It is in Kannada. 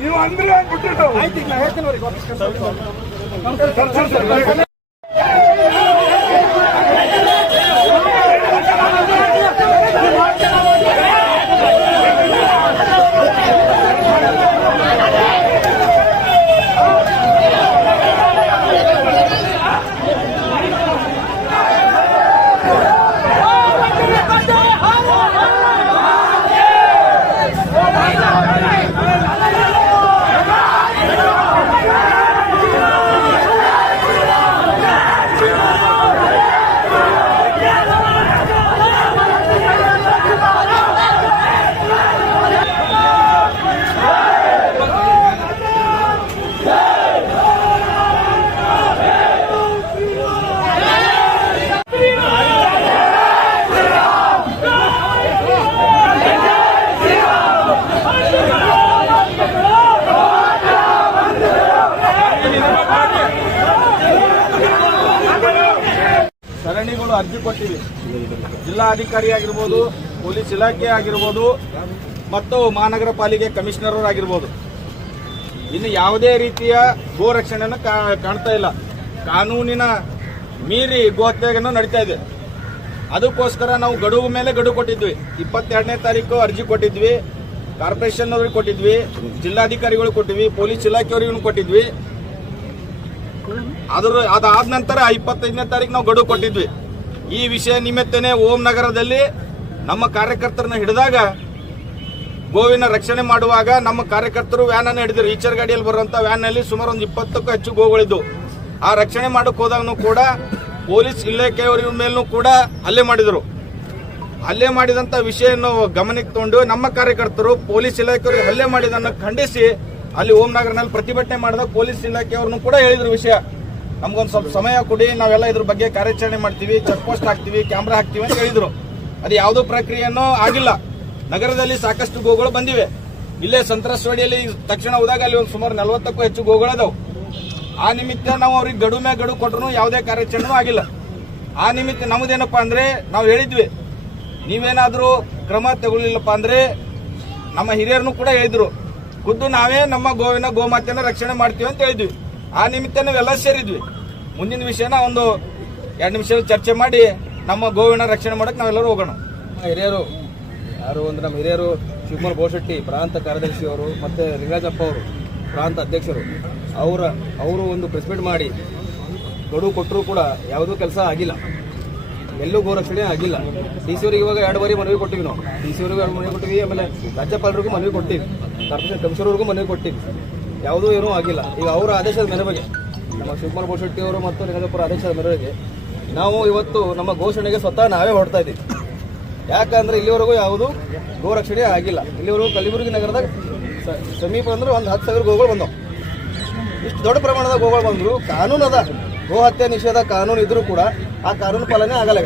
ನೀವು ಅಂದ್ರೆ ಸರಣಿಗಳು ಅರ್ಜಿ ಕೊಟ್ಟಿವೆ. ಜಿಲ್ಲಾಧಿಕಾರಿ ಆಗಿರ್ಬೋದು, ಪೊಲೀಸ್ ಇಲಾಖೆ ಆಗಿರ್ಬೋದು ಮತ್ತು ಮಹಾನಗರ ಪಾಲಿಕೆ ಕಮಿಷನರ್ ಆಗಿರ್ಬೋದು. ಇನ್ನು ಯಾವುದೇ ರೀತಿಯ ಗೋ ರಕ್ಷಣೆಯನ್ನು ಕಾಣ್ತಾ ಇಲ್ಲ. ಕಾನೂನಿನ ಮೀರಿ ಗೋ ಹತ್ಯೆಯನ್ನು ನಡೀತಾ ಇದೆ. ಅದಕ್ಕೋಸ್ಕರ ನಾವು ಗಡುವು ಮೇಲೆ ಗಡುವು ಕೊಟ್ಟಿದ್ವಿ. 22ನೇ ತಾರೀಕು ಅರ್ಜಿ ಕೊಟ್ಟಿದ್ವಿ. ಕಾರ್ಪೊರೇಷನ್ ಅವರಿಗೆ ಕೊಟ್ಟಿದ್ವಿ, ಜಿಲ್ಲಾಧಿಕಾರಿಗಳು ಕೊಟ್ಟಿದ್ವಿ, ಪೊಲೀಸ್ ಇಲಾಖೆಯವರಿಗೂ ಕೊಟ್ಟಿದ್ವಿ. ಅದಾದ ನಂತರ 25ನೇ ತಾರೀಕು ನಾವು ಗಡುವು ಕೊಟ್ಟಿದ್ವಿ. ಈ ವಿಷಯ ನಿಮಿತ್ತನೇ ಓಂ ನಗರದಲ್ಲಿ ನಮ್ಮ ಕಾರ್ಯಕರ್ತರನ್ನ ಹಿಡಿದಾಗ, ಗೋವಿನ ರಕ್ಷಣೆ ಮಾಡುವಾಗ ನಮ್ಮ ಕಾರ್ಯಕರ್ತರು ವ್ಯಾನ್ ಅನ್ನು ಹಿಡಿದ್ರು. ಈಚರ್ ಗಾಡಿಯಲ್ಲಿ ಬರುವಂತ ವ್ಯಾನ್ ನಲ್ಲಿ ಸುಮಾರು ಒಂದು 20ಕ್ಕೂ ಹೆಚ್ಚು ಗೋಗಳಿದ್ದು. ಆ ರಕ್ಷಣೆ ಮಾಡಕ್ ಹೋದಾಗೂ ಕೂಡ ಪೊಲೀಸ್ ಇಲಾಖೆಯವರ ಮೇಲೂ ಕೂಡ ಹಲ್ಲೆ ಮಾಡಿದ್ರು. ಹಲ್ಲೆ ಮಾಡಿದಂತ ವಿಷಯವನ್ನು ಗಮನಕ್ಕೆ ತಗೊಂಡು ನಮ್ಮ ಕಾರ್ಯಕರ್ತರು ಪೊಲೀಸ್ ಇಲಾಖೆಯವರಿಗೆ ಹಲ್ಲೆ ಮಾಡಿದನ್ನು ಖಂಡಿಸಿ ಅಲ್ಲಿ ಓಂ ನಗರನಲ್ಲಿ ಪ್ರತಿಭಟನೆ ಮಾಡಿದಾಗ ಪೊಲೀಸ್ ಇಲಾಖೆಯವ್ರನ್ನು ಕೂಡ ಹೇಳಿದ್ರು, ವಿಷಯ ನಮ್ಗೊಂದು ಸ್ವಲ್ಪ ಸಮಯ ಕೊಡಿ, ನಾವೆಲ್ಲ ಇದ್ರ ಬಗ್ಗೆ ಕಾರ್ಯಾಚರಣೆ ಮಾಡ್ತೀವಿ, ಚೆಕ್ ಪೋಸ್ಟ್ ಹಾಕ್ತಿವಿ, ಕ್ಯಾಮ್ರಾ ಹಾಕ್ತಿವಿ ಅಂತ ಹೇಳಿದ್ರು. ಅದು ಯಾವುದೋ ಪ್ರಕ್ರಿಯೆನೂ ಆಗಿಲ್ಲ. ನಗರದಲ್ಲಿ ಸಾಕಷ್ಟು ಗೋಗಳು ಬಂದಿವೆ. ಇಲ್ಲೇ ಸಂತ್ರಸ್ವಾಡಿಯಲ್ಲಿ ತಕ್ಷಣ ಹೋದಾಗ ಅಲ್ಲಿ ಒಂದು ಸುಮಾರು 40ಕ್ಕೂ ಹೆಚ್ಚು ಗೋಗಳದಾವು. ಆ ನಿಮಿತ್ತ ನಾವು ಅವ್ರಿಗೆ ಗಡುವು ಮೇಲೆ ಗಡುವು ಕೊಟ್ಟರು ಯಾವುದೇ ಕಾರ್ಯಾಚರಣೆನೂ ಆಗಿಲ್ಲ. ಆ ನಿಮಿತ್ತ ನಮ್ದೇನಪ್ಪ ಅಂದ್ರೆ ನಾವು ಹೇಳಿದ್ವಿ, ನೀವೇನಾದ್ರೂ ಕ್ರಮ ತಗೊಳ್ಳಿಲ್ಲಪ್ಪ ಅಂದ್ರೆ ನಮ್ಮ ಹಿರಿಯರನ್ನು ಕೂಡ ಹೇಳಿದ್ರು, ಖುದ್ದು ನಾವೇ ನಮ್ಮ ಗೋಮಾತೆಯನ್ನು ರಕ್ಷಣೆ ಮಾಡ್ತೀವಿ ಅಂತ ಹೇಳಿದ್ವಿ. ಆ ನಿಮಿತ್ತ ನಾವೆಲ್ಲ ಸೇರಿದ್ವಿ. ಮುಂದಿನ ವಿಷಯನ ಒಂದು 2 ನಿಮಿಷ ಚರ್ಚೆ ಮಾಡಿ ನಮ್ಮ ಗೋವಿನ ರಕ್ಷಣೆ ಮಾಡಕ್ ನಾವೆಲ್ಲರೂ ಹೋಗೋಣ. ಹಿರಿಯರು ಯಾರು ಅಂದ್ರೆ ನಮ್ಮ ಹಿರಿಯರು ಶಿವಕುಮಾರ್ ಬೋಶೆಟ್ಟಿ ಪ್ರಾಂತ ಕಾರ್ಯದರ್ಶಿ ಅವರು ಮತ್ತೆ ಲಿಂಗರಾಜಪ್ಪ ಅವರು ಪ್ರಾಂತ ಅಧ್ಯಕ್ಷರು ಅವರು ಒಂದು ಪ್ರೆಸ್ ಮೀಟ್ ಮಾಡಿ ಗಡುವು ಕೊಟ್ಟರು ಕೂಡ ಯಾವುದೂ ಕೆಲಸ ಆಗಿಲ್ಲ. ಎಲ್ಲೂ ಗೋ ರಕ್ಷಣೆ ಆಗಿಲ್ಲ. ಡಿ.ಸಿ ಅವರಿಗೆ ಇವಾಗ 2 ಬಾರಿ ಮನವಿ ಕೊಟ್ಟಿವಿ. ನಾವು ಡಿ.ಸಿ ಅವರಿಗೂ 2 ಮನವಿ ಕೊಟ್ಟಿವಿ, ಆಮೇಲೆ ರಾಜ್ಯಪಾಲರಿಗೂ ಮನವಿ ಕೊಟ್ಟಿವಿ, ಕಾರ್ಪೊರೇಷನ್ ಕಮಿಷನರ್ಗೂ ಮನವಿ ಕೊಟ್ಟಿವಿ. ಯಾವುದೂ ಏನೂ ಆಗಿಲ್ಲ. ಈಗ ಅವರ ಆದೇಶದ ಮೇರೆಗೆ ನಮ್ಮ ಶಿವಕುಮಾರ್ ಬೋಶೆಟ್ಟಿ ಅವರು ಮತ್ತು ಲಿಂಗರಾಜಪ್ಪರ ಆದೇಶದ ಮೇರೆಗೆ ನಾವು ಇವತ್ತು ನಮ್ಮ ಘೋಷಣೆಗೆ ಸ್ವತಃ ನಾವೇ ಹೊರಡ್ತಾ ಇದ್ದೀವಿ. ಯಾಕಂದ್ರೆ ಇಲ್ಲಿವರೆಗೂ ಯಾವುದೂ ಗೋ ರಕ್ಷಣೆ ಆಗಿಲ್ಲ. ಇಲ್ಲಿವರೆಗೂ ಕಲಬುರಗಿ ನಗರದ ಸಮೀಪ ಅಂದ್ರೆ ಒಂದು 10,000 ಗೋಗಳು ಬಂದವು. ಇಷ್ಟು ದೊಡ್ಡ ಪ್ರಮಾಣದ ಗೋಗಳು ಬಂದ್ರು. ಕಾನೂನು ಅದ, ಗೋ ಹತ್ಯೆ ನಿಷೇಧ ಕಾನೂನು ಇದ್ರೂ ಕೂಡ ಆ ಕಾನೂನು ಪಾಲನೆ ಆಗಲ್ಲ.